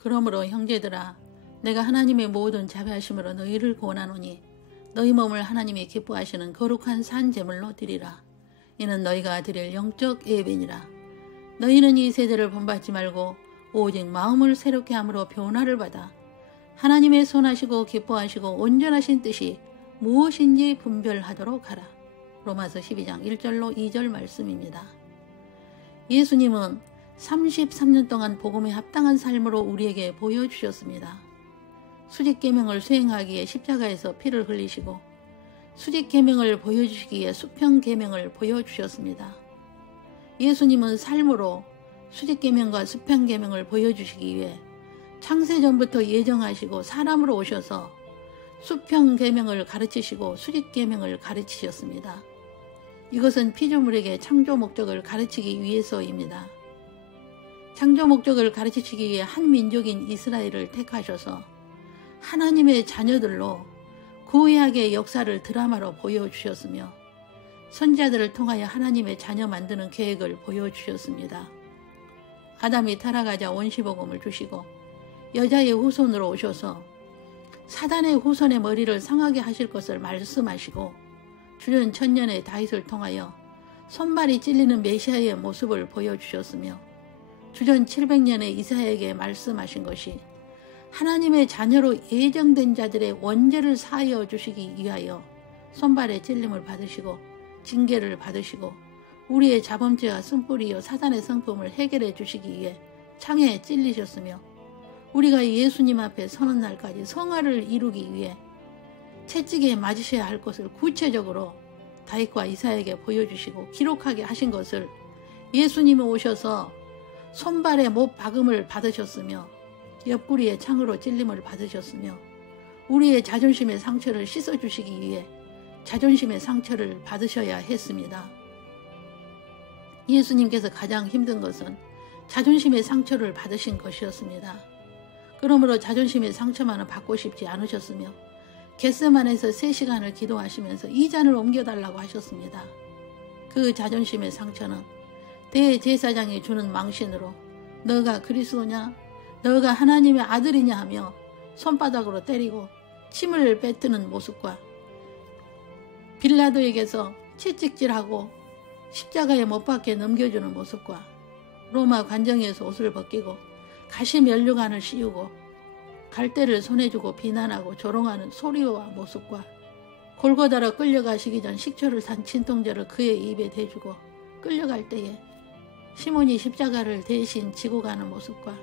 그러므로 형제들아, 내가 하나님의 모든 자비하심으로 너희를 권하노니 너희 몸을 하나님이 기뻐하시는 거룩한 산 제물로 드리라. 이는 너희가 드릴 영적 예배니라. 너희는 이 세대를 본받지 말고 오직 마음을 새롭게 함으로 변화를 받아 하나님의 선하시고 기뻐하시고 온전하신 뜻이 무엇인지 분별하도록 하라. 로마서 12장 1절로 2절 말씀입니다. 예수님은 33년 동안 복음에 합당한 삶으로 우리에게 보여주셨습니다. 수직계명을 수행하기에 십자가에서 피를 흘리시고 수직계명을 보여주시기에 수평계명을 보여주셨습니다. 예수님은 삶으로 수직계명과 수평계명을 보여주시기 위해 창세전부터 예정하시고 사람으로 오셔서 수평계명을 가르치시고 수직계명을 가르치셨습니다. 이것은 피조물에게 창조 목적을 가르치기 위해서입니다. 창조 목적을 가르치시기 위해 한 민족인 이스라엘을 택하셔서 하나님의 자녀들로 구약의 역사를 드라마로 보여주셨으며 선지자들을 통하여 하나님의 자녀 만드는 계획을 보여주셨습니다. 아담이 타락하자 원시복음을 주시고 여자의 후손으로 오셔서 사단의 후손의 머리를 상하게 하실 것을 말씀하시고 주전 1000년의 다윗을 통하여 손발이 찔리는 메시아의 모습을 보여주셨으며 주전 700년의 이사야에게 말씀하신 것이 하나님의 자녀로 예정된 자들의 원죄를 사하여 주시기 위하여 손발의 찔림을 받으시고 징계를 받으시고 우리의 자범죄와 쓴뿌리요 사단의 성품을 해결해 주시기 위해 창에 찔리셨으며 우리가 예수님 앞에 서는 날까지 성화를 이루기 위해 채찍에 맞으셔야 할 것을 구체적으로 다윗과 이사야에게 보여주시고 기록하게 하신 것을 예수님이 오셔서 손발에 못 박음을 받으셨으며 옆구리에 창으로 찔림을 받으셨으며 우리의 자존심의 상처를 씻어주시기 위해 자존심의 상처를 받으셔야 했습니다. 예수님께서 가장 힘든 것은 자존심의 상처를 받으신 것이었습니다. 그러므로 자존심의 상처만은 받고 싶지 않으셨으며 겟세마네에서 3시간을 기도하시면서 이 잔을 옮겨달라고 하셨습니다. 그 자존심의 상처는 대제사장이 주는 망신으로 너가 그리스도냐? 너가 하나님의 아들이냐 하며 손바닥으로 때리고 침을 뱉는 모습과 빌라도에게서 채찍질하고 십자가에 못 박게 넘겨주는 모습과 로마 관정에서 옷을 벗기고 가시 면류관을 씌우고 갈대를 손에 쥐고 비난하고 조롱하는 소리와 모습과 골고다로 끌려가시기 전 식초를 산 진통제를 그의 입에 대주고 끌려갈 때에 시몬이 십자가를 대신 지고 가는 모습과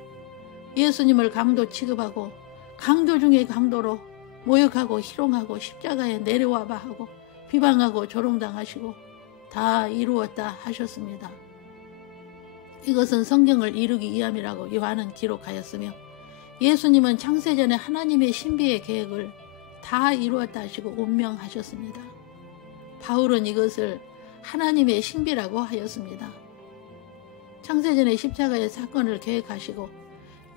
예수님을 강도 취급하고 강도 중에 강도로 모욕하고 희롱하고 십자가에 내려와봐 하고 비방하고 조롱당하시고 다 이루었다 하셨습니다. 이것은 성경을 이루기 위함이라고 요한은 기록하였으며 예수님은 창세전에 하나님의 신비의 계획을 다 이루었다 하시고 운명하셨습니다. 바울은 이것을 하나님의 신비라고 하였습니다. 창세전에 십자가의 사건을 계획하시고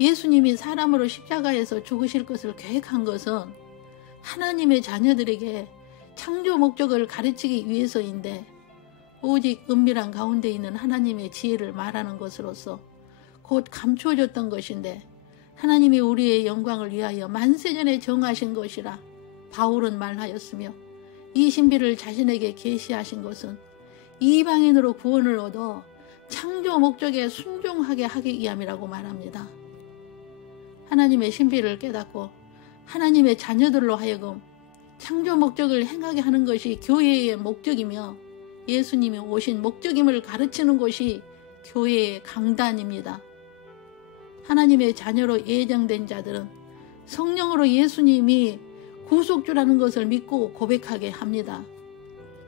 예수님이 사람으로 십자가에서 죽으실 것을 계획한 것은 하나님의 자녀들에게 창조 목적을 가르치기 위해서인데 오직 은밀한 가운데 있는 하나님의 지혜를 말하는 것으로서 곧 감추어졌던 것인데 하나님이 우리의 영광을 위하여 만세전에 정하신 것이라 바울은 말하였으며 이 신비를 자신에게 계시하신 것은 이방인으로 구원을 얻어 창조 목적에 순종하게 하기 위함이라고 말합니다. 하나님의 신비를 깨닫고 하나님의 자녀들로 하여금 창조 목적을 행하게 하는 것이 교회의 목적이며 예수님이 오신 목적임을 가르치는 것이 교회의 강단입니다. 하나님의 자녀로 예정된 자들은 성령으로 예수님이 구속주라는 것을 믿고 고백하게 합니다.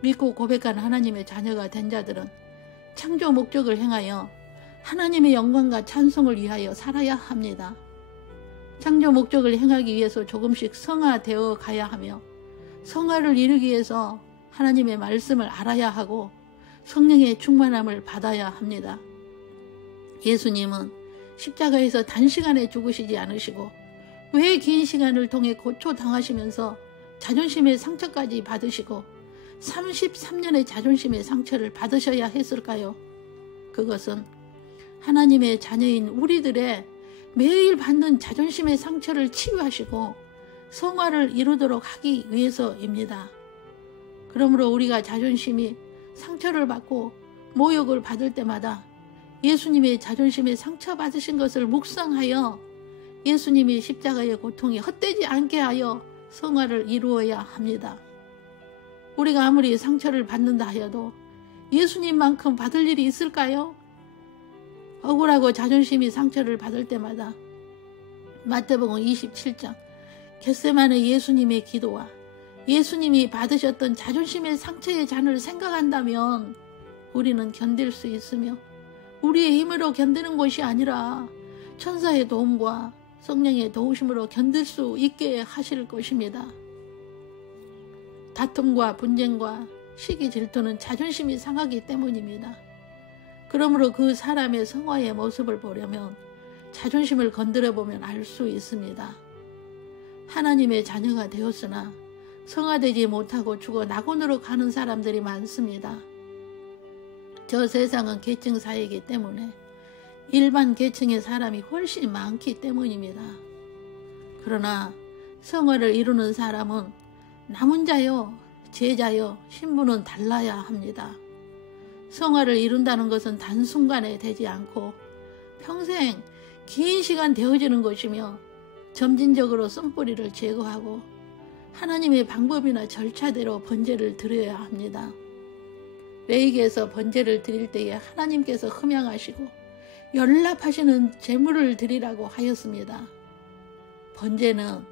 믿고 고백하는 하나님의 자녀가 된 자들은 창조 목적을 행하여 하나님의 영광과 찬송을 위하여 살아야 합니다. 창조 목적을 행하기 위해서 조금씩 성화되어 가야 하며 성화를 이루기 위해서 하나님의 말씀을 알아야 하고 성령의 충만함을 받아야 합니다. 예수님은 십자가에서 단시간에 죽으시지 않으시고 왜 긴 시간을 통해 고초당하시면서 자존심의 상처까지 받으시고 33년의 자존심의 상처를 받으셔야 했을까요? 그것은 하나님의 자녀인 우리들의 매일 받는 자존심의 상처를 치유하시고 성화를 이루도록 하기 위해서입니다. 그러므로 우리가 자존심이 상처를 받고 모욕을 받을 때마다 예수님의 자존심에 상처받으신 것을 묵상하여 예수님이 십자가의 고통이 헛되지 않게 하여 성화를 이루어야 합니다. 우리가 아무리 상처를 받는다 하여도 예수님만큼 받을 일이 있을까요? 억울하고 자존심이 상처를 받을 때마다 마태복음 27장 겟세마네 예수님의 기도와 예수님이 받으셨던 자존심의 상처의 잔을 생각한다면 우리는 견딜 수 있으며 우리의 힘으로 견디는 것이 아니라 천사의 도움과 성령의 도우심으로 견딜 수 있게 하실 것입니다. 다툼과 분쟁과 시기 질투는 자존심이 상하기 때문입니다. 그러므로 그 사람의 성화의 모습을 보려면 자존심을 건드려 보면 알 수 있습니다. 하나님의 자녀가 되었으나 성화되지 못하고 죽어 낙원으로 가는 사람들이 많습니다. 저 세상은 계층 사회이기 때문에 일반 계층의 사람이 훨씬 많기 때문입니다. 그러나 성화를 이루는 사람은 남은 자요, 제자요, 신분은 달라야 합니다. 성화를 이룬다는 것은 단순간에 되지 않고 평생 긴 시간 되어지는 것이며 점진적으로 쓴뿌리를 제거하고 하나님의 방법이나 절차대로 번제를 드려야 합니다. 레위기에서 번제를 드릴 때에 하나님께서 흠양하시고 연락하시는 제물을 드리라고 하였습니다. 번제는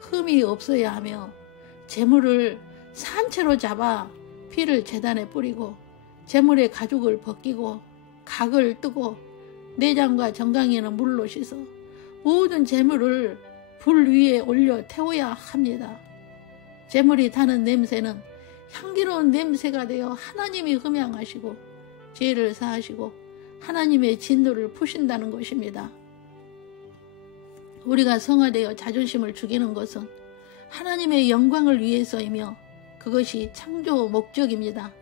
흠이 없어야 하며 제물을 산채로 잡아 피를 제단에 뿌리고 제물의 가죽을 벗기고 각을 뜨고 내장과 정강이는 물로 씻어 모든 제물을 불 위에 올려 태워야 합니다. 제물이 타는 냄새는 향기로운 냄새가 되어 하나님이 흠양하시고 죄를 사하시고 하나님의 진노를 푸신다는 것입니다. 우리가 성화되어 자존심을 죽이는 것은 하나님의 영광을 위해서이며 그것이 창조 목적입니다.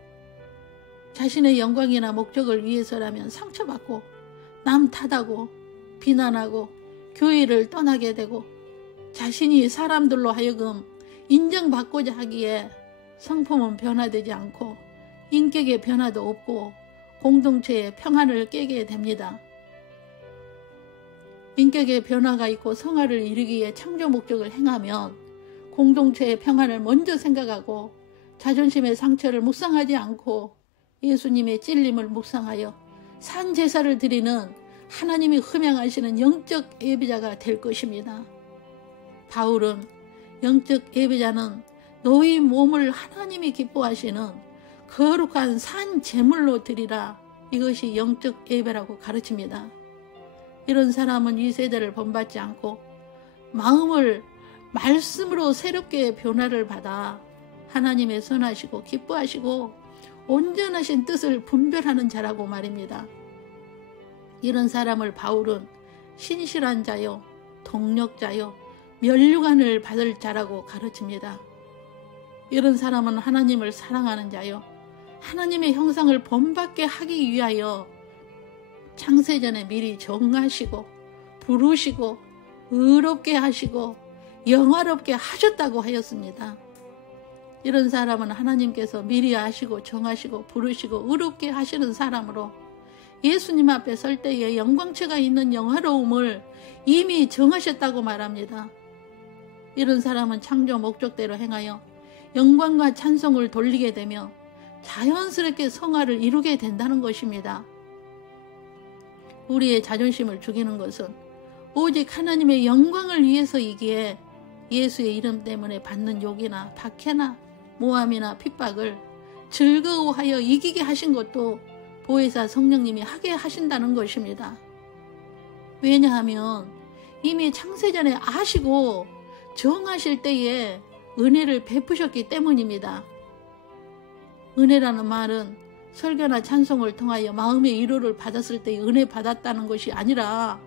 자신의 영광이나 목적을 위해서라면 상처받고 남 탓하고 비난하고 교회를 떠나게 되고 자신이 사람들로 하여금 인정받고자 하기에 성품은 변화되지 않고 인격의 변화도 없고 공동체의 평안을 깨게 됩니다. 인격의 변화가 있고 성화를 이루기에 창조 목적을 행하면 공동체의 평안을 먼저 생각하고 자존심의 상처를 묵상하지 않고 예수님의 찔림을 묵상하여 산 제사를 드리는 하나님이 흠양하시는 영적 예배자가 될 것입니다. 바울은 영적 예배자는 너희 몸을 하나님이 기뻐하시는 거룩한 산 제물로 드리라. 이것이 영적 예배라고 가르칩니다. 이런 사람은 이 세대를 본받지 않고 마음을 말씀으로 새롭게 변화를 받아 하나님의 선하시고 기뻐하시고 온전하신 뜻을 분별하는 자라고 말입니다. 이런 사람을 바울은 신실한 자요, 동력자요, 면류관을 받을 자라고 가르칩니다. 이런 사람은 하나님을 사랑하는 자요, 하나님의 형상을 본받게 하기 위하여 창세전에 미리 정하시고 부르시고 의롭게 하시고 영화롭게 하셨다고 하였습니다. 이런 사람은 하나님께서 미리 아시고 정하시고 부르시고 의롭게 하시는 사람으로 예수님 앞에 설 때에 영광체가 있는 영화로움을 이미 정하셨다고 말합니다. 이런 사람은 창조 목적대로 행하여 영광과 찬송을 돌리게 되며 자연스럽게 성화를 이루게 된다는 것입니다. 우리의 자존심을 죽이는 것은 오직 하나님의 영광을 위해서이기에 예수의 이름 때문에 받는 욕이나 박해나 모함이나 핍박을 즐거워하여 이기게 하신 것도 보혜사 성령님이 하게 하신다는 것입니다. 왜냐하면 이미 창세전에 아시고 정하실 때에 은혜를 베푸셨기 때문입니다. 은혜라는 말은 설교나 찬송을 통하여 마음의 위로를 받았을 때 은혜 받았다는 것이 아니라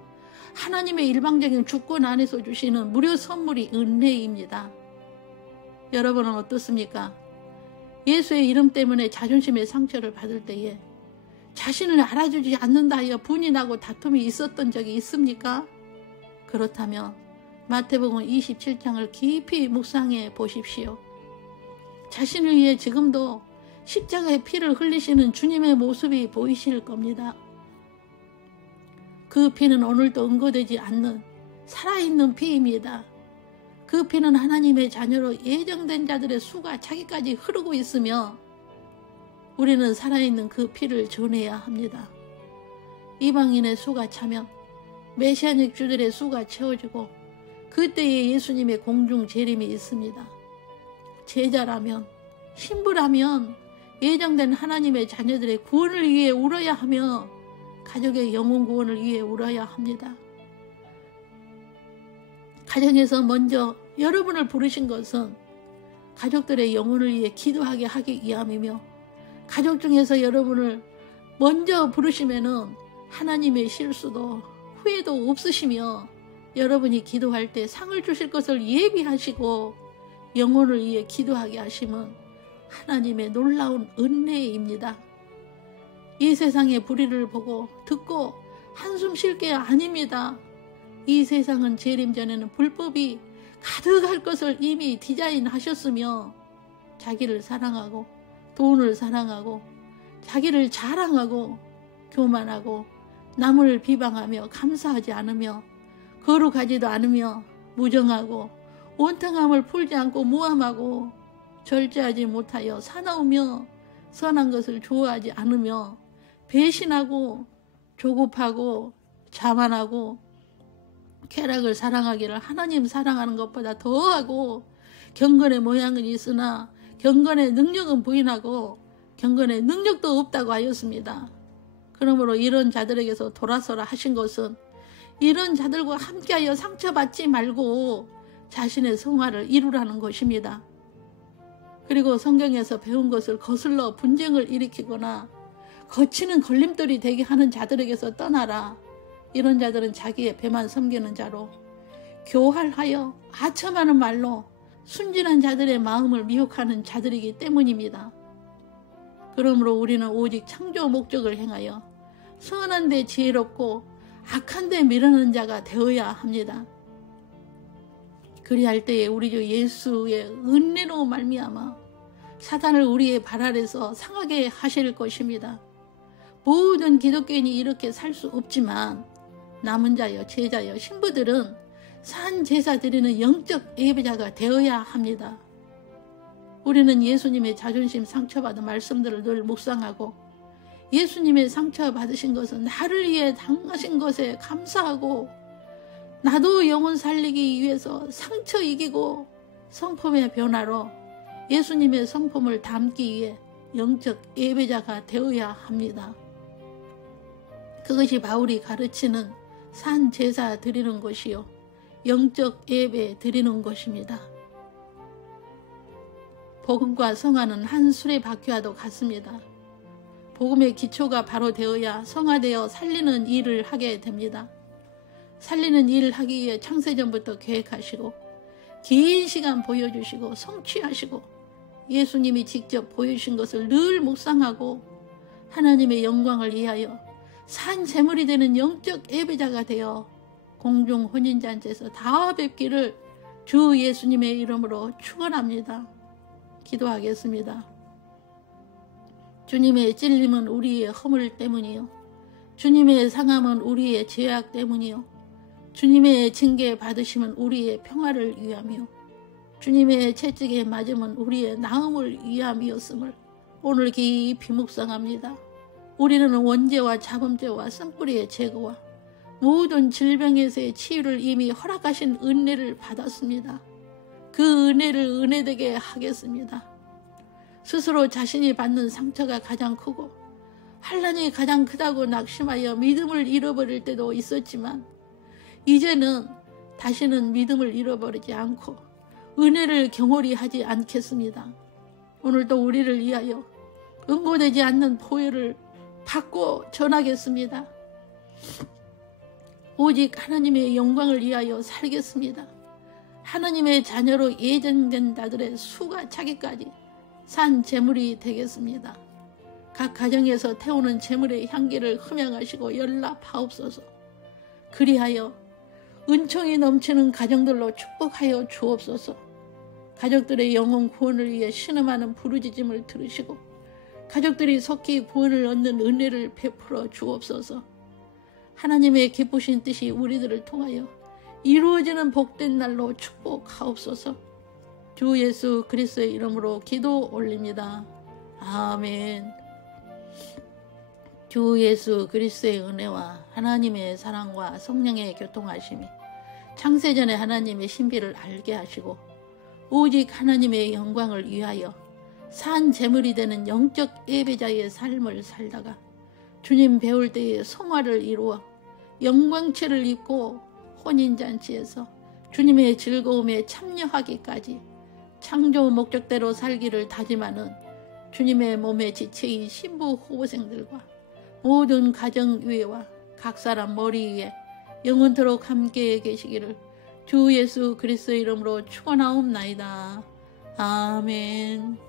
하나님의 일방적인 주권 안에서 주시는 무료 선물이 은혜입니다. 여러분은 어떻습니까? 예수의 이름 때문에 자존심의 상처를 받을 때에 자신을 알아주지 않는다 하여 분이 나고 다툼이 있었던 적이 있습니까? 그렇다면 마태복음 27장을 깊이 묵상해 보십시오. 자신을 위해 지금도 십자가의 피를 흘리시는 주님의 모습이 보이실 겁니다. 그 피는 오늘도 은거되지 않는 살아있는 피입니다. 그 피는 하나님의 자녀로 예정된 자들의 수가 차기까지 흐르고 있으며 우리는 살아있는 그 피를 전해야 합니다. 이방인의 수가 차면 메시아닉 주들의 수가 채워지고 그때에 예수님의 공중 재림이 있습니다. 제자라면, 신부라면 예정된 하나님의 자녀들의 구원을 위해 울어야 하며 가족의 영혼 구원을 위해 울어야 합니다. 가정에서 먼저 여러분을 부르신 것은 가족들의 영혼을 위해 기도하게 하기 위함이며 가족 중에서 여러분을 먼저 부르시면은 하나님의 실수도 후회도 없으시며 여러분이 기도할 때 상을 주실 것을 예비하시고 영혼을 위해 기도하게 하심은 하나님의 놀라운 은혜입니다. 이 세상의 불의를 보고 듣고 한숨 쉴 게 아닙니다. 이 세상은 재림 전에는 불법이 가득할 것을 이미 디자인하셨으며 자기를 사랑하고 돈을 사랑하고 자기를 자랑하고 교만하고 남을 비방하며 감사하지 않으며 거룩하지도 않으며 무정하고 원통함을 풀지 않고 무함하고 절제하지 못하여 사나우며 선한 것을 좋아하지 않으며 배신하고 조급하고 자만하고 쾌락을 사랑하기를 하나님 사랑하는 것보다 더하고 경건의 모양은 있으나 경건의 능력은 부인하고 경건의 능력도 없다고 하였습니다. 그러므로 이런 자들에게서 돌아서라 하신 것은 이런 자들과 함께하여 상처받지 말고 자신의 성화를 이루라는 것입니다. 그리고 성경에서 배운 것을 거슬러 분쟁을 일으키거나 거치는 걸림돌이 되게 하는 자들에게서 떠나라. 이런 자들은 자기의 배만 섬기는 자로 교활하여 아첨하는 말로 순진한 자들의 마음을 미혹하는 자들이기 때문입니다. 그러므로 우리는 오직 창조 목적을 행하여 선한데 지혜롭고 악한데 미련한 자가 되어야 합니다. 그리할 때에 우리 주 예수의 은혜로 말미암아 사단을 우리의 발 아래서 상하게 하실 것입니다. 모든 기독교인이 이렇게 살 수 없지만 남은 자여 제자여 신부들은 산 제사 드리는 영적 예배자가 되어야 합니다. 우리는 예수님의 자존심 상처받은 말씀들을 늘 묵상하고 예수님의 상처받으신 것은 나를 위해 당하신 것에 감사하고 나도 영혼 살리기 위해서 상처 이기고 성품의 변화로 예수님의 성품을 담기 위해 영적 예배자가 되어야 합니다. 그것이 바울이 가르치는 산 제사 드리는 것이요 영적 예배 드리는 것입니다. 복음과 성화는 한 수레바퀴와도 같습니다. 복음의 기초가 바로 되어야 성화되어 살리는 일을 하게 됩니다. 살리는 일을 하기 위해 창세전부터 계획하시고 긴 시간 보여주시고 성취하시고 예수님이 직접 보여주신 것을 늘 묵상하고 하나님의 영광을 위하여 산 제물이 되는 영적 예배자가 되어 공중 혼인잔치에서 다 뵙기를 주 예수님의 이름으로 축원합니다. 기도하겠습니다. 주님의 찔림은 우리의 허물 때문이요 주님의 상함은 우리의 죄악 때문이요 주님의 징계 받으심은 우리의 평화를 위하며 주님의 채찍에 맞음은 우리의 나음을 위함이었음을 오늘 깊이 묵상합니다. 우리는 원죄와 자범죄와 쓴뿌리의 제거와 모든 질병에서의 치유를 이미 허락하신 은혜를 받았습니다. 그 은혜를 은혜되게 하겠습니다. 스스로 자신이 받는 상처가 가장 크고 환난이 가장 크다고 낙심하여 믿음을 잃어버릴 때도 있었지만 이제는 다시는 믿음을 잃어버리지 않고 은혜를 경홀히 하지 않겠습니다. 오늘도 우리를 위하여 응고되지 않는 보혈을 받고 전하겠습니다. 오직 하나님의 영광을 위하여 살겠습니다. 하나님의 자녀로 예정된 자들의 수가 차기까지 산 제물이 되겠습니다. 각 가정에서 태우는 제물의 향기를 흠양하시고 연락하옵소서. 그리하여 은총이 넘치는 가정들로 축복하여 주옵소서. 가족들의 영혼 구원을 위해 신음하는 부르짖음을 들으시고 가족들이 속히 구원을 얻는 은혜를 베풀어 주옵소서. 하나님의 기쁘신 뜻이 우리들을 통하여 이루어지는 복된 날로 축복하옵소서. 주 예수 그리스도의 이름으로 기도 올립니다. 아멘. 주 예수 그리스도의 은혜와 하나님의 사랑과 성령의 교통하심이 창세전에 하나님의 신비를 알게 하시고 오직 하나님의 영광을 위하여 산 제물이 되는 영적 예배자의 삶을 살다가 주님 배울 때에 성화를 이루어 영광체를 입고 혼인잔치에서 주님의 즐거움에 참여하기까지 창조 목적대로 살기를 다짐하는 주님의 몸에 지체인 신부 후보생들과 모든 가정 위에와 각 사람 머리 위에 영원토록 함께 계시기를 주 예수 그리스도의 이름으로 축원하옵나이다. 아멘.